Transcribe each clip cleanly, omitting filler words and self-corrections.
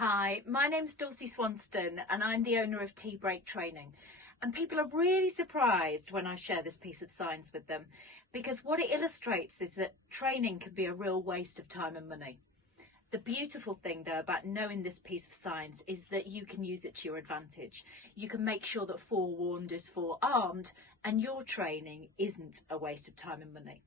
Hi, my name's Dulcie Swanston and I'm the owner of Tea Break Training. And people are really surprised when I share this piece of science with them because what it illustrates is that training can be a real waste of time and money. The beautiful thing though about knowing this piece of science is that you can use it to your advantage. You can make sure that forewarned is forearmed and your training isn't a waste of time and money.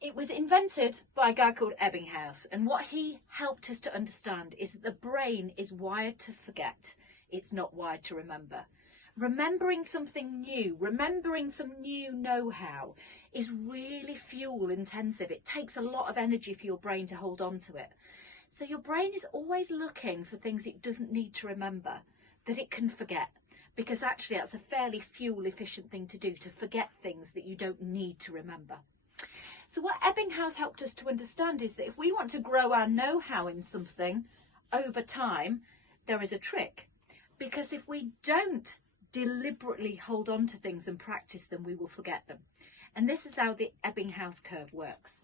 It was invented by a guy called Ebbinghaus, and what he helped us to understand is that the brain is wired to forget. It's not wired to remember. Remembering something new, remembering some new know-how is really fuel intensive. It takes a lot of energy for your brain to hold on to it. So your brain is always looking for things it doesn't need to remember, that it can forget, because actually that's a fairly fuel efficient thing to do, to forget things that you don't need to remember. So what Ebbinghaus helped us to understand is that if we want to grow our know-how in something over time, there is a trick. Because if we don't deliberately hold on to things and practice them, we will forget them. And this is how the Ebbinghaus curve works.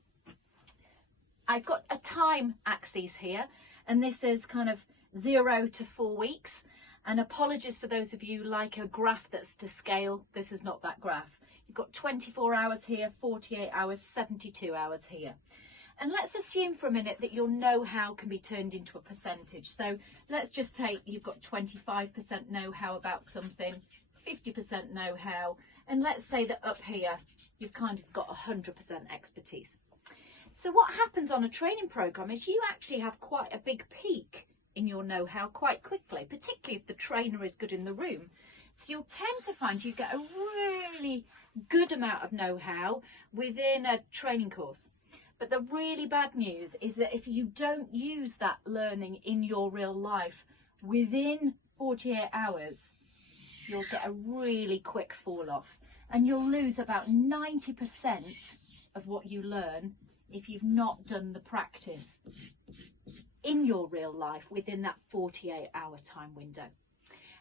I've got a time axis here, and this is kind of 0 to 4 weeks. And apologies for those of you who like a graph that's to scale. This is not that graph. You've got 24 hours here, 48 hours, 72 hours here. And let's assume for a minute that your know-how can be turned into a percentage. So let's just take, you've got 25% know-how about something, 50% know-how, and let's say that up here, you've kind of got 100% expertise. So what happens on a training program is you actually have quite a big peak in your know-how quite quickly, particularly if the trainer is good in the room. So you'll tend to find you get a really good amount of know-how within a training course. But the really bad news is that if you don't use that learning in your real life within 48 hours, you'll get a really quick fall off and you'll lose about 90% of what you learn if you've not done the practice in your real life within that 48-hour time window.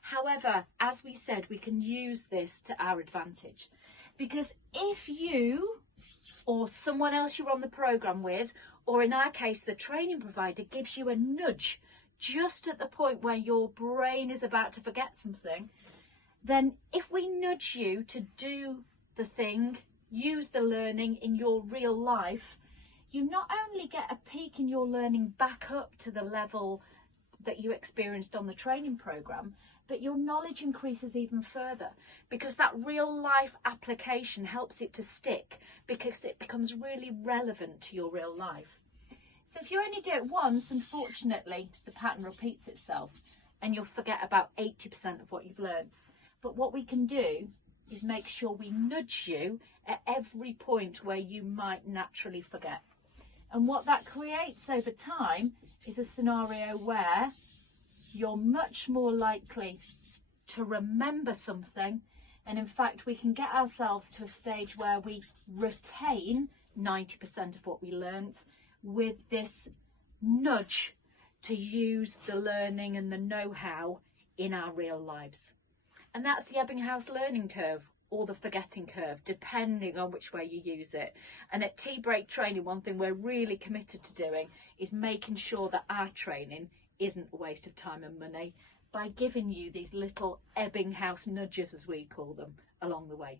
However, as we said, we can use this to our advantage, because if you or someone else you're on the program with, or in our case, the training provider, gives you a nudge just at the point where your brain is about to forget something, then if we nudge you to do the thing, use the learning in your real life, you not only get a peak in your learning back up to the level that you experienced on the training program, but your knowledge increases even further, because that real life application helps it to stick, because it becomes really relevant to your real life. So if you only do it once, unfortunately, the pattern repeats itself and you'll forget about 80% of what you've learned. But what we can do is make sure we nudge you at every point where you might naturally forget. And what that creates over time is a scenario where you're much more likely to remember something, and in fact we can get ourselves to a stage where we retain 90% of what we learnt with this nudge to use the learning and the know-how in our real lives. And that's the Ebbinghaus learning curve, or the forgetting curve, depending on which way you use it. And at Tea Break Training, one thing we're really committed to doing is making sure that our training isn't a waste of time and money by giving you these little Ebbinghaus nudges, as we call them, along the way.